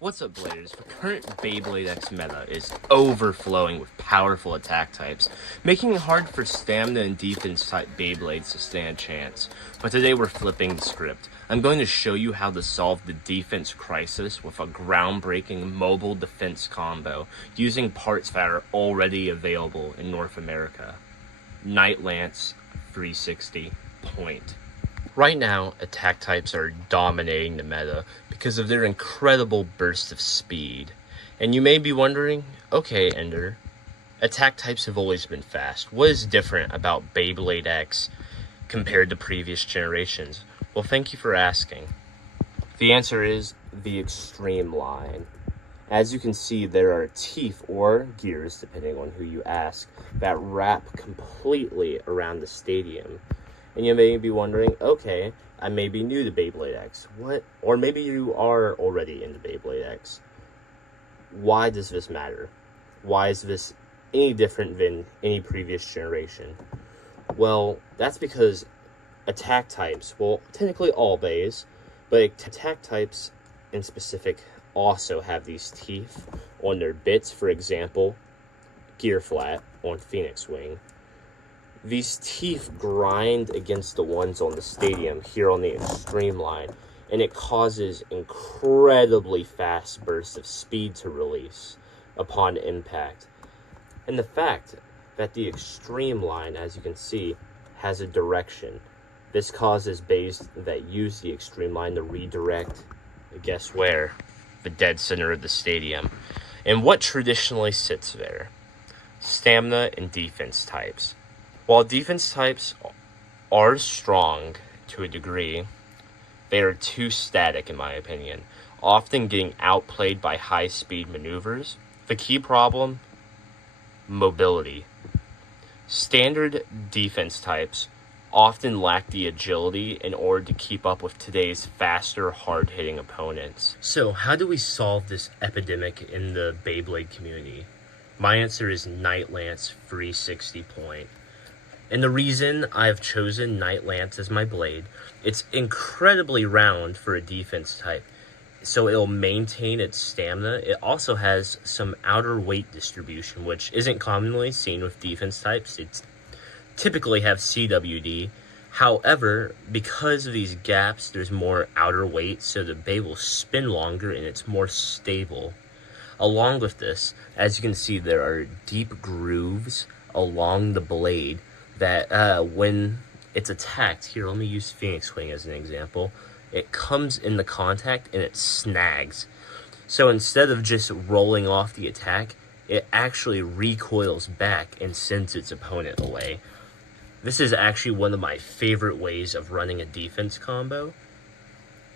What's up, Bladers? The current Beyblade X Meta is overflowing with powerful attack types, making it hard for stamina and defense type Beyblades to stand a chance. But today we're flipping the script. I'm going to show you how to solve the defense crisis with a groundbreaking mobile defense combo using parts that are already available in North America. Night Lance 360 Point. Right now, attack types are dominating the meta because of their incredible burst of speed. And you may be wondering, okay, Ender, attack types have always been fast. What is different about Beyblade X compared to previous generations? Well, thank you for asking. The answer is the extreme line. As you can see, there are teeth or gears, depending on who you ask, that wrap completely around the stadium. And you may be wondering, okay, I may be new to Beyblade X. What? Or maybe you are already into Beyblade X. Why does this matter? Why is this any different than any previous generation? Well, that's because attack types, well, technically all bays, but attack types in specific also have these teeth on their bits. For example, gear flat on Phoenix Wing. These teeth grind against the ones on the stadium here on the extreme line, and it causes incredibly fast bursts of speed to release upon impact. And the fact that the extreme line, as you can see, has a direction. This causes bays that use the extreme line to redirect, guess where? The dead center of the stadium. And what traditionally sits there? Stamina and defense types. While defense types are strong to a degree, they are too static in my opinion, often getting outplayed by high-speed maneuvers. The key problem? Mobility. Standard defense types often lack the agility in order to keep up with today's faster, hard-hitting opponents. So how do we solve this epidemic in the Beyblade community? My answer is Night Lance 360 Point. And the reason I've chosen Night Lance as my blade, it's incredibly round for a defense type, so it'll maintain its stamina. It also has some outer weight distribution, which isn't commonly seen with defense types. It's typically have CWD. However, because of these gaps, there's more outer weight, so the bay will spin longer and it's more stable. Along with this, as you can see, there are deep grooves along the blade that when it's attacked, here, let me use Phoenix Wing as an example, it comes in the contact and it snags. So instead of just rolling off the attack, it actually recoils back and sends its opponent away. This is actually one of my favorite ways of running a defense combo.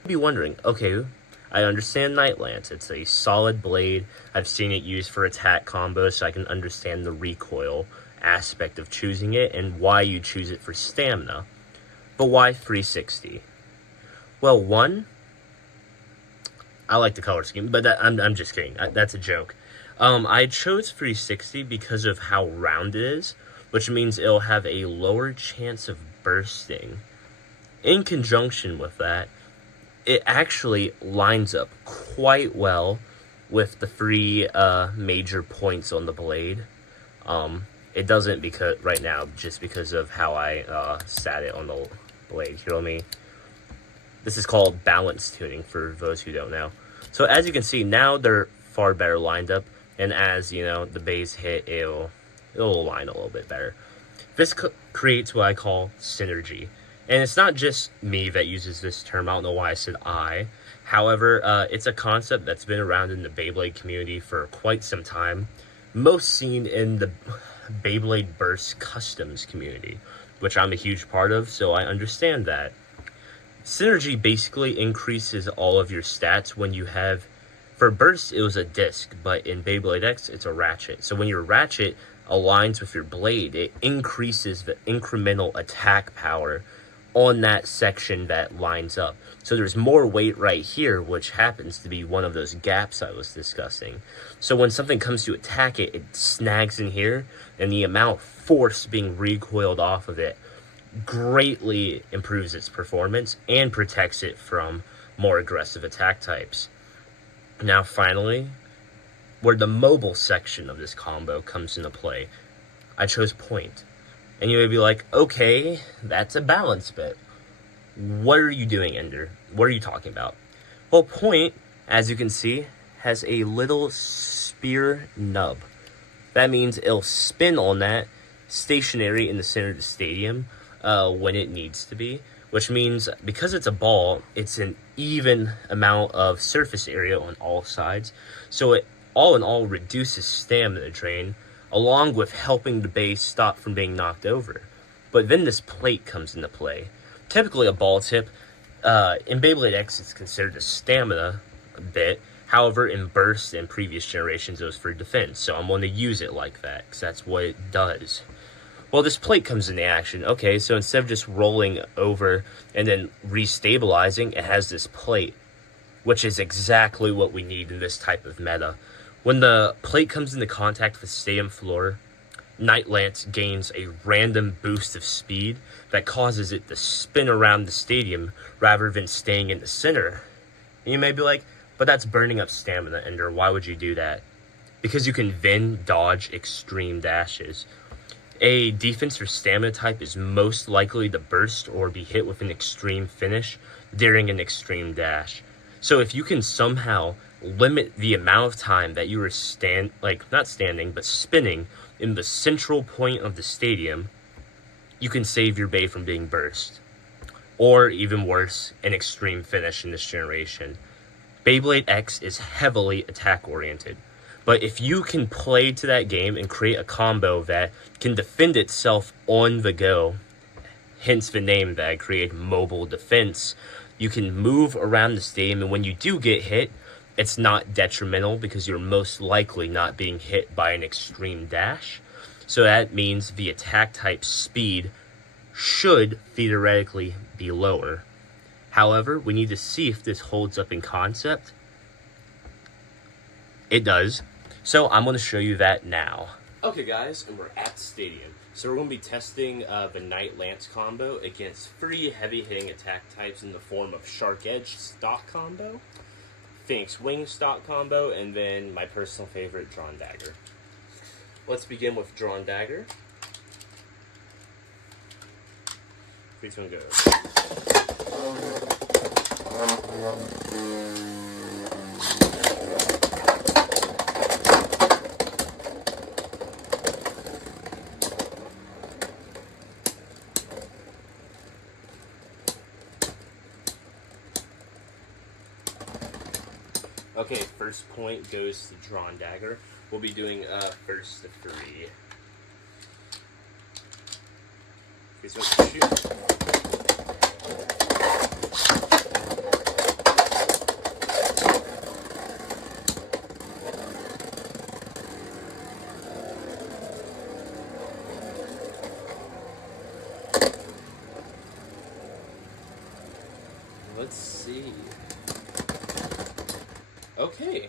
You'd be wondering, okay, I understand Night Lance. It's a solid blade. I've seen it used for attack combos, so I can understand the recoil aspect of choosing it and why you choose it for stamina. But why 360? Well, one, I like the color scheme, but I'm just kidding. That's a joke. I chose 360 because of how round it is, which means it'll have a lower chance of bursting. In conjunction with that, it actually lines up quite well with the three major points on the blade. It doesn't because right now, just because of how I sat it on the blade. You know what I mean? This is called balance tuning for those who don't know. So as you can see, now they're far better lined up, and as you know, the bays hit, it'll align a little bit better. This creates what I call synergy. And it's not just me that uses this term. I don't know why I said I. However, it's a concept that's been around in the Beyblade community for quite some time. Most seen in the Beyblade Burst Customs community, which I'm a huge part of, so I understand that. Synergy basically increases all of your stats when you have, for Burst it was a disc, but in Beyblade X it's a ratchet. So when your ratchet aligns with your blade, it increases the incremental attack power on that section that lines up. So there's more weight right here, which happens to be one of those gaps I was discussing. So when something comes to attack it, it snags in here, and the amount of force being recoiled off of it greatly improves its performance and protects it from more aggressive attack types. Now finally, where the mobile section of this combo comes into play, I chose point. And you may be like, okay, that's a balance bit. What are you doing, Ender? What are you talking about? Well, point, as you can see, has a little spear nub. That means it'll spin on that stationary in the center of the stadium when it needs to be, which means because it's a ball, it's an even amount of surface area on all sides. So it all in all reduces stamina drain, along with helping the base stop from being knocked over. But then this plate comes into play. Typically a ball tip, in Beyblade X it's considered a stamina bit. However, in bursts and previous generations it was for defense, so I'm going to use it like that, because that's what it does. Well, this plate comes into action. Okay, so instead of just rolling over and then restabilizing, it has this plate, which is exactly what we need in this type of meta. When the plate comes into contact with the stadium floor, Night Lance gains a random boost of speed that causes it to spin around the stadium rather than staying in the center. And you may be like, but that's burning up stamina, Ender. Why would you do that? Because you can then dodge extreme dashes. A defense or stamina type is most likely to burst or be hit with an extreme finish during an extreme dash. So if you can somehow limit the amount of time that you are not standing, but spinning in the central point of the stadium, you can save your Bey from being burst. Or even worse, an extreme finish in this generation. Beyblade X is heavily attack oriented. But if you can play to that game and create a combo that can defend itself on the go, hence the name that I created, Mobile Defense, you can move around the stadium, and when you do get hit, it's not detrimental because you're most likely not being hit by an extreme dash. So that means the attack type speed should theoretically be lower. However, we need to see if this holds up in concept. It does. So I'm going to show you that now. Okay guys, and we're at the stadium. So we're going to be testing the Night Lance combo against 3 heavy hitting attack types in the form of Shark Edge stock combo, Phoenix Wing stock combo, and then my personal favorite, Drawn Dagger. Let's begin with Drawn Dagger. 3, 2, 1, go. Okay, first point goes to Drawn Dagger. We'll be doing first to 3. Okay, so shoot. Let's see. Okay,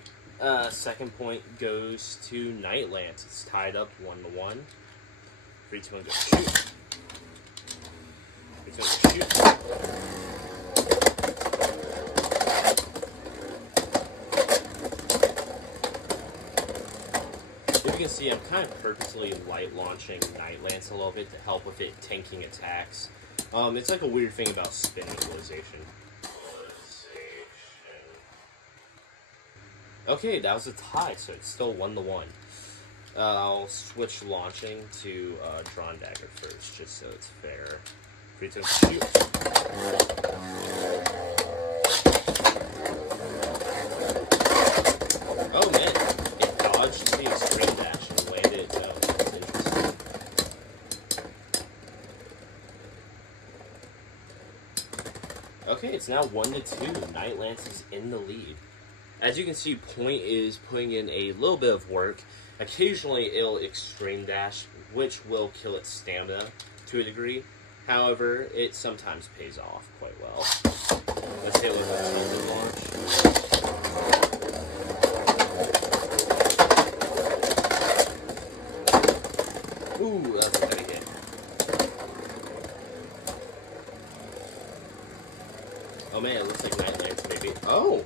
second point goes to Night Lance. It's tied up 1-1. 3, 2, 1, go shoot. 3, 2, 1, go shoot. If you can see, I'm kind of purposely light launching Night Lance a little bit to help with it tanking attacks. It's like a weird thing about spin equalization. Okay, that was a tie, so it's still 1-1. I'll switch launching to Drawn Dagger first, just so it's fair. 3, 2, 1, shoot. Oh man, it dodged the extreme dash and landed it down. That's interesting. Okay, it's now 1-2. Night Lance is in the lead. As you can see, Point is putting in a little bit of work. Occasionally, it'll extreme dash, which will kill its stamina to a degree. However, it sometimes pays off quite well. Let's hit with a tilted launch. Ooh, that's a heavy hit. Oh man, it looks like Night Lance maybe. Oh!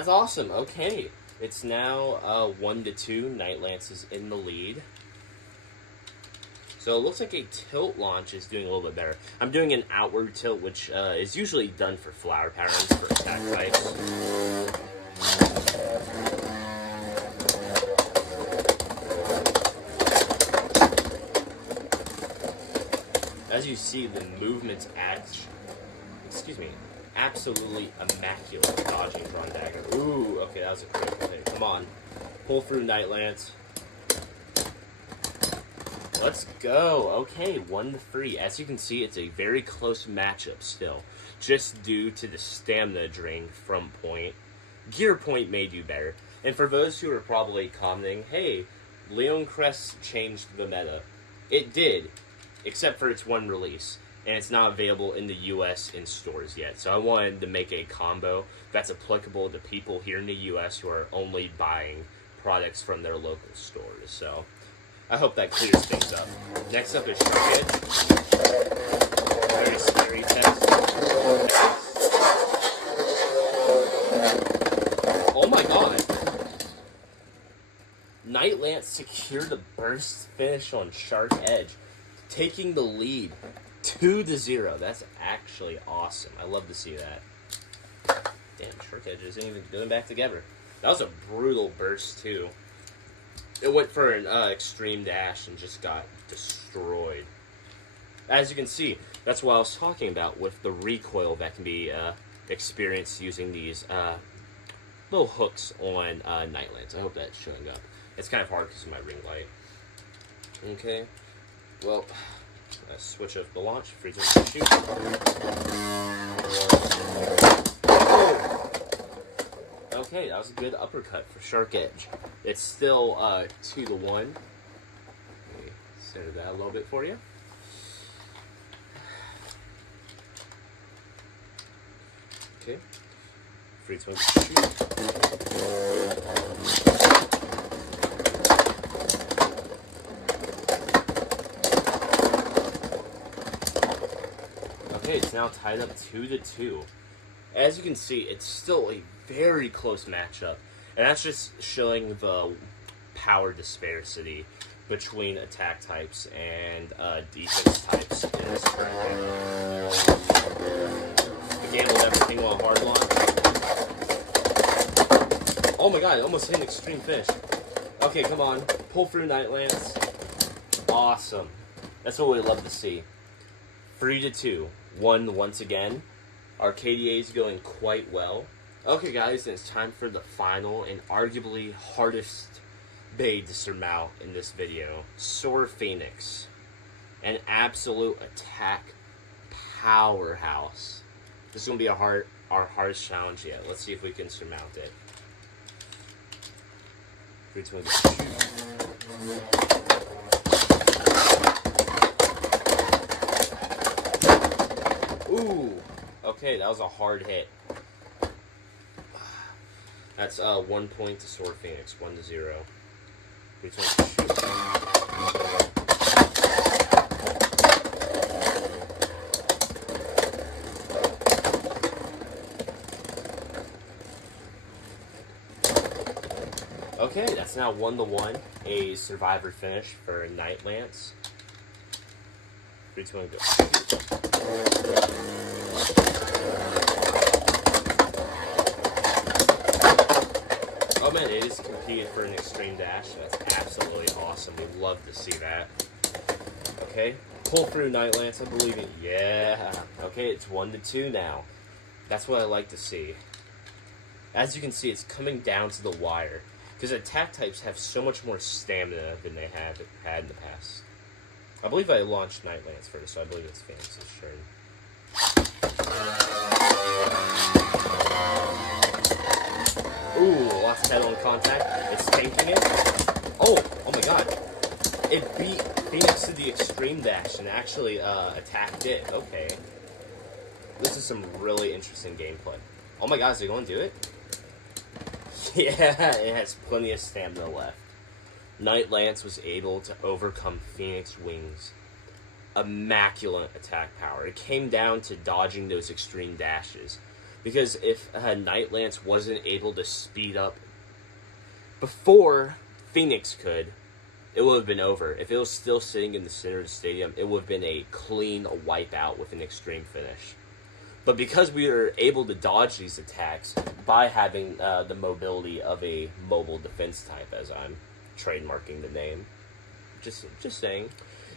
That's awesome. Okay. It's now 1-2. Night Lance is in the lead. So it looks like a tilt launch is doing a little bit better. I'm doing an outward tilt, which is usually done for flower patterns for attack types. As you see, the movement's absolutely immaculate. Dodging Drawn Dagger. Ooh, okay, that was a critical hit. Come on. Pull through Night Lance. Let's go. Okay, 1-3. As you can see, it's a very close matchup still, just due to the stamina drain from Point. Gear Point may do better. And for those who are probably commenting, hey, Leon Crest changed the meta. It did, except for its one release, and it's not available in the US in stores yet. So I wanted to make a combo that's applicable to people here in the US who are only buying products from their local stores. So I hope that clears things up. Next up is Shark Edge. Very scary text. Oh my god! Night Lance secured the burst finish on Shark Edge, taking the lead 2-0. That's actually awesome. I love to see that. Damn, Shark Edge isn't even going back together. That was a brutal burst too. It went for an extreme dash and just got destroyed. As you can see, that's what I was talking about with the recoil that can be experienced using these little hooks on Night Lance. I hope that's showing up. It's kind of hard because of my ring light. Okay. Well, switch up the launch. Freeze up the shoot. Okay, that was a good uppercut for Shark Edge. It's still 2-1. Let me center that a little bit for you. Okay. Free swing. Okay, it's now tied up 2-2. As you can see, it's still a very close matchup, and that's just showing the power disparity between attack types and defense types in this current game. Again, with everything on hard launch. Oh my god, I almost hit an extreme finish. Okay, come on. Pull through Night Lance. Awesome. That's what we love to see. 3-2. Won once again. Our KDA is going quite well. Okay, guys, it's time for the final and arguably hardest Bay to surmount in this video. Soar Phoenix. An absolute attack powerhouse. This is going to be our hardest challenge yet. Let's see if we can surmount it. 3, 2, 1. Ooh. Okay, that was a hard hit. That's 1 point to Soar Phoenix, 1-0. Okay, that's now 1-1. A survivor finish for Night Lance. 3, 2, 1, go. Oh man, it is competed for an extreme dash. That's absolutely awesome. We love to see that. Okay, pull through Night Lance, I believe it. Yeah. Okay, it's 1-2 now. That's what I like to see. As you can see, it's coming down to the wire. Because attack types have so much more stamina than they have had in the past. I believe I launched Night Lance first, so I believe it's Phoenix's turn. Ooh, lost head on contact. It's tanking it. Oh my god. It beat Phoenix to the extreme dash and actually attacked it. Okay. This is some really interesting gameplay. Oh my god, is it going to do it? Yeah, it has plenty of stamina left. Night Lance was able to overcome Phoenix Wings' immaculate attack power. It came down to dodging those extreme dashes. Because if Night Lance wasn't able to speed up before Phoenix could, it would have been over. If it was still sitting in the center of the stadium, it would have been a clean wipeout with an extreme finish. But because we were able to dodge these attacks by having the mobility of a mobile defense type, as I'm trademarking the name, just saying,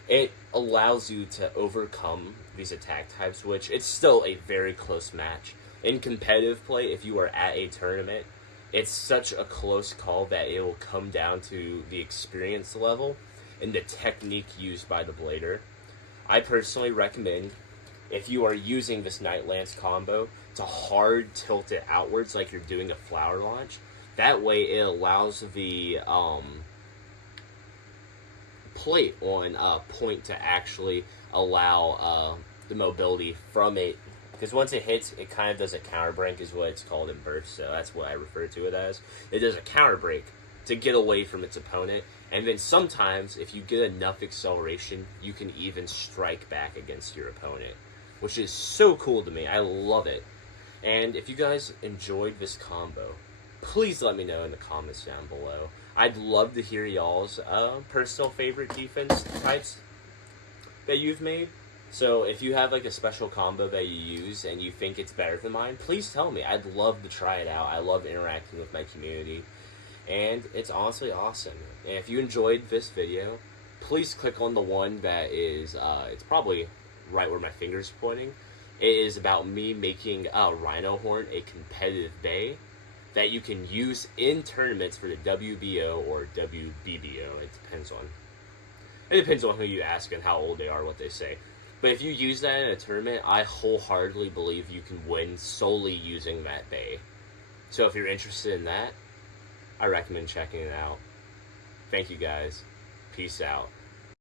it allows you to overcome these attack types, which it's still a very close match. In competitive play, if you are at a tournament, it's such a close call that it will come down to the experience level and the technique used by the blader. I personally recommend, if you are using this Night Lance combo, to hard tilt it outwards like you're doing a flower launch. That way it allows the plate on point to actually allow the mobility from it. Because once it hits, it kind of does a counter break, is what it's called in burst, so that's what I refer to it as. It does a counter break to get away from its opponent, and then sometimes, if you get enough acceleration, you can even strike back against your opponent, which is so cool to me. I love it. And if you guys enjoyed this combo, please let me know in the comments down below. I'd love to hear y'all's personal favorite defense types that you've made. So if you have like a special combo that you use and you think it's better than mine, please tell me. I'd love to try it out. I love interacting with my community, and it's honestly awesome. And if you enjoyed this video, please click on the one that is, it's probably right where my finger's pointing. It is about me making Rhino Horn a competitive bay that you can use in tournaments for the WBO or WBBO. It depends on who you ask and how old they are, what they say. But if you use that in a tournament, I wholeheartedly believe you can win solely using that bay. So if you're interested in that, I recommend checking it out. Thank you guys. Peace out.